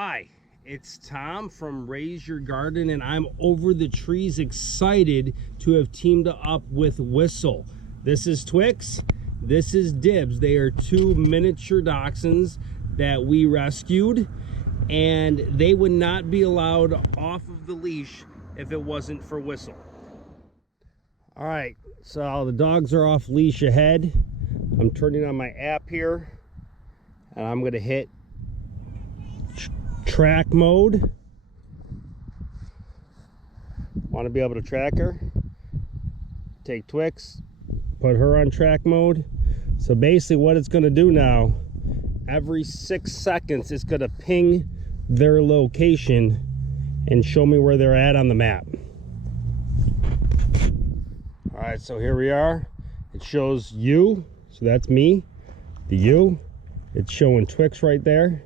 Hi, it's Tom from Raise Your Garden, and I'm over the trees excited to have teamed up with Whistle. This is Twix, this is Dibs. They are two miniature dachshunds that we rescued, and they would not be allowed off of the leash if it wasn't for Whistle. All right, so the dogs are off leash ahead. I'm turning on my app here, and I'm gonna hit track mode. Want to be able to track her. Take Twix, put her on track mode. So basically what it's going to do now, every 6 seconds it's going to ping their location and show me where they're at on the map. All right, so here we are. It shows you, so that's me, the you. It's showing Twix right there.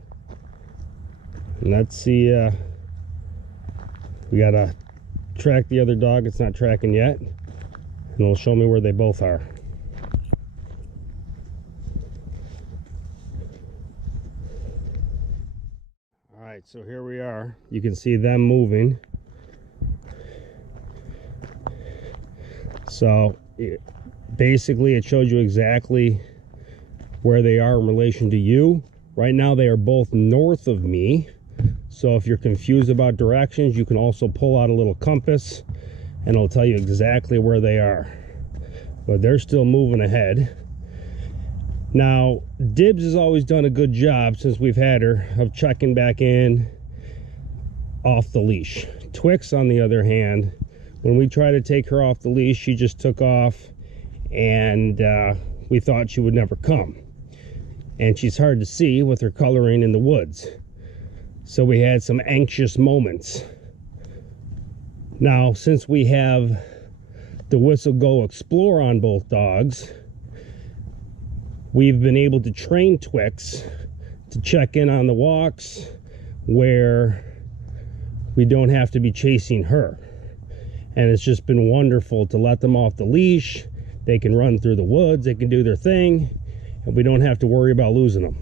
And let's see, we gotta track the other dog. It's not tracking yet. And it'll show me where they both are. All right, so here we are. You can see them moving. So basically it shows you exactly where they are in relation to you. Right now they are both north of me. So if you're confused about directions, you can also pull out a little compass and it'll tell you exactly where they are. But they're still moving ahead. Now, Dibs has always done a good job since we've had her of checking back in off the leash. Twix, on the other hand, when we tried to take her off the leash, she just took off, and we thought she would never come. And she's hard to see with her coloring in the woods. So we had some anxious moments. Now, since we have the Whistle Go Explore on both dogs, we've been able to train Twix to check in on the walks where we don't have to be chasing her. And it's just been wonderful to let them off the leash. They can run through the woods, they can do their thing, and we don't have to worry about losing them.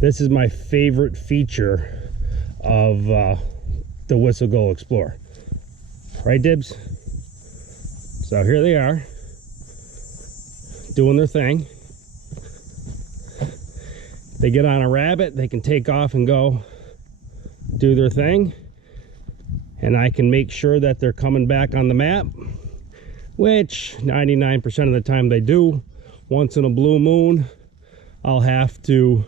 This is my favorite feature of the Whistle Go Explore. Right, Dibs? So here they are, doing their thing. They get on a rabbit, they can take off and go do their thing. And I can make sure that they're coming back on the map, which 99% of the time they do. Once in a blue moon, I'll have to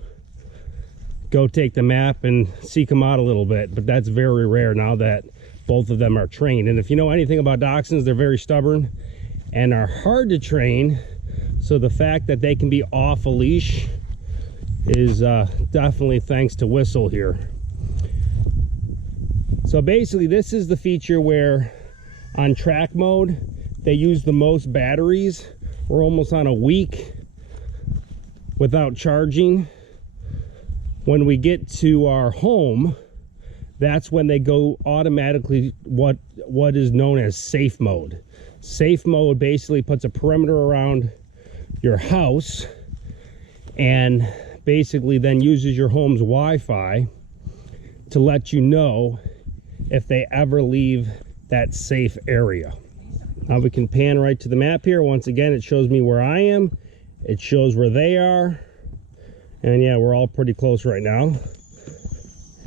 go take the map and seek them out a little bit, but that's very rare now that both of them are trained. And if you know anything about dachshunds, they're very stubborn and are hard to train. So the fact that they can be off a leash is definitely thanks to Whistle here. So basically this is the feature where on track mode, they use the most batteries. We're almost on a week without charging. When we get to our home, that's when they go automatically what is known as safe mode. Safe mode basically puts a perimeter around your house and basically then uses your home's Wi-Fi to let you know if they ever leave that safe area. Now we can pan right to the map here. Once again, it shows me where I am. It shows where they are. And yeah, we're all pretty close right now.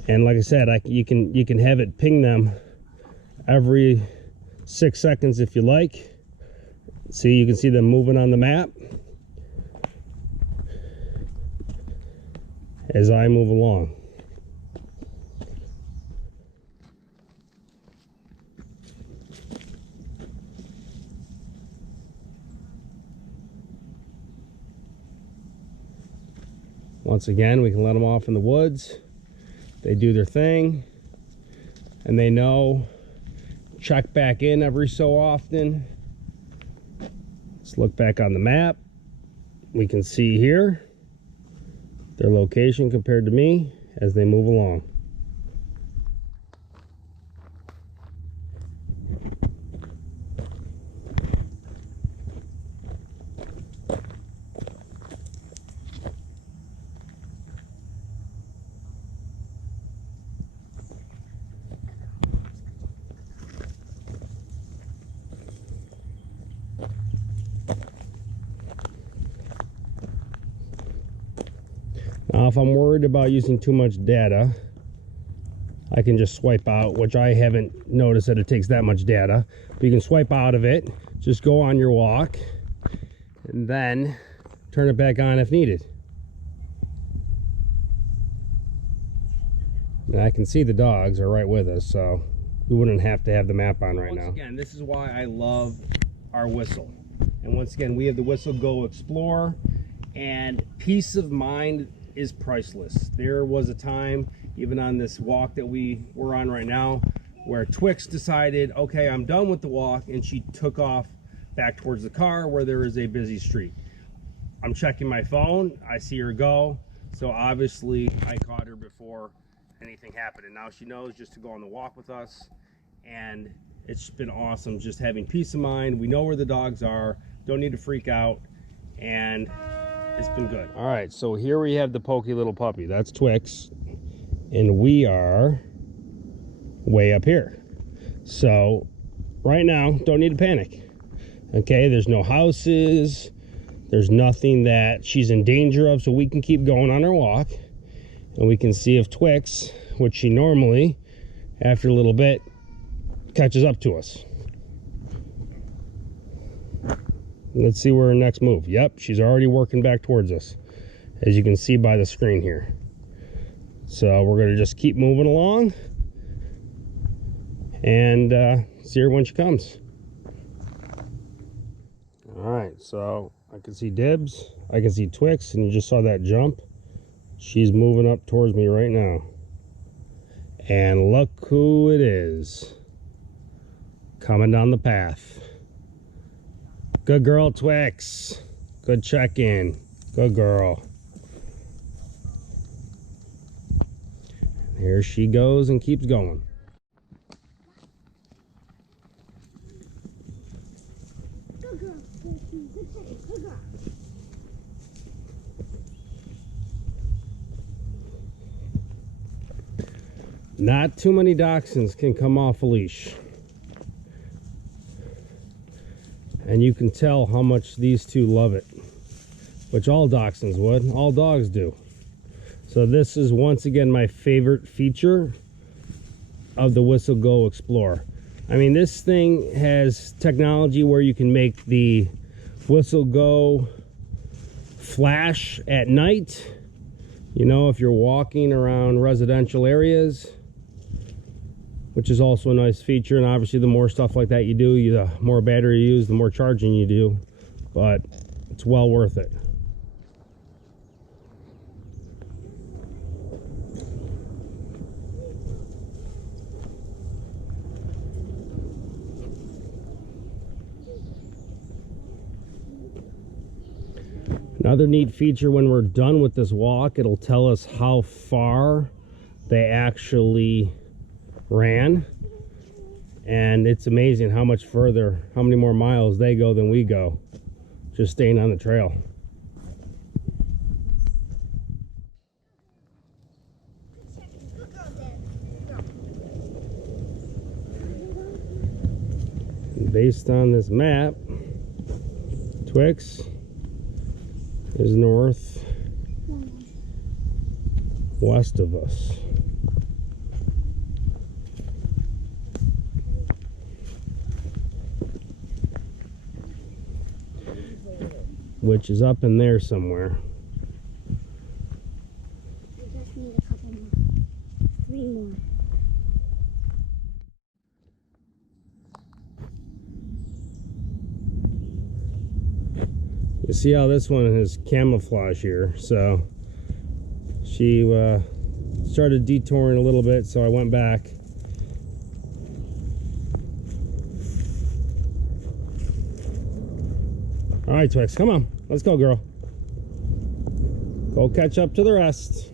And like I said, you can have it ping them every 6 seconds if you like. See, you can see them moving on the map as I move along. Once again, we can let them off in the woods. They do their thing, and they know, check back in every so often. Let's look back on the map. We can see here their location compared to me as they move along. Now, if I'm worried about using too much data, I can just swipe out, which I haven't noticed that it takes that much data. But you can swipe out of it, just go on your walk, and then turn it back on if needed. And I can see the dogs are right with us, so we wouldn't have to have the map on right now. Once again, this is why I love our whistle. And once again, we have the Whistle Go Explorer, and peace of mind is priceless. There was a time, even on this walk that we were on right now, where Twix decided, okay, I'm done with the walk, and she took off back towards the car where there is a busy street. I'm checking my phone, I see her go, so obviously I caught her before anything happened, and now she knows just to go on the walk with us. And it's been awesome just having peace of mind. We know where the dogs are, don't need to freak out, and it's been good. All right, so here we have the pokey little puppy. That's Twix, and we are way up here. So right now, don't need to panic. Okay, there's no houses, there's nothing that she's in danger of, so we can keep going on our walk, and we can see if Twix, which she normally, after a little bit, catches up to us. Let's see where her next move. Yep, she's already working back towards us, as you can see by the screen here. So we're going to just keep moving along and see her when she comes. All right, so I can see Dibs, I can see Twix, and you just saw that jump. She's moving up towards me right now. And look who it is coming down the path. Good girl, Twix. Good check-in. Good girl. Here she goes and keeps going. Good girl. Good girl. Not too many dachshunds can come off a leash. And you can tell how much these two love it, which all dachshunds would, all dogs do. So this is once again my favorite feature of the Whistle Go Explorer. I mean, this thing has technology where you can make the Whistle Go flash at night. You know, if you're walking around residential areas, which is also a nice feature. And obviously the more stuff like that you do, the more battery you use, the more charging you do, but it's well worth it. Another neat feature, when we're done with this walk, it'll tell us how far they actually ran, and it's amazing how much further, how many more miles they go than we go, just staying on the trail. And based on this map, Twix is north west of us. Which is up in there somewhere. We just need a couple more. 3 more. You see how this one has camouflage here, so she started detouring a little bit, so I went back. All right, Twix, come on. Let's go, girl. Go catch up to the rest.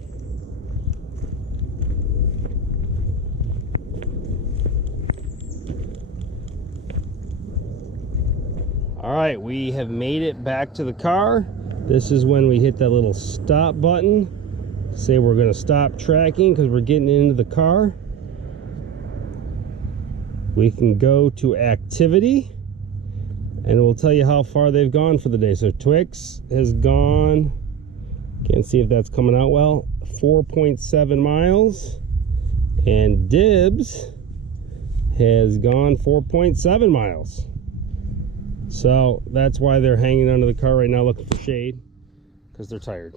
All right, we have made it back to the car. This is when we hit that little stop button. Say we're gonna stop tracking because we're getting into the car. We can go to activity, and it will tell you how far they've gone for the day. So Twix has gone Can't see if that's coming out well. 4.7 miles. And Dibs has gone 4.7 miles. So that's why they're hanging under the car right now looking for shade, because they're tired.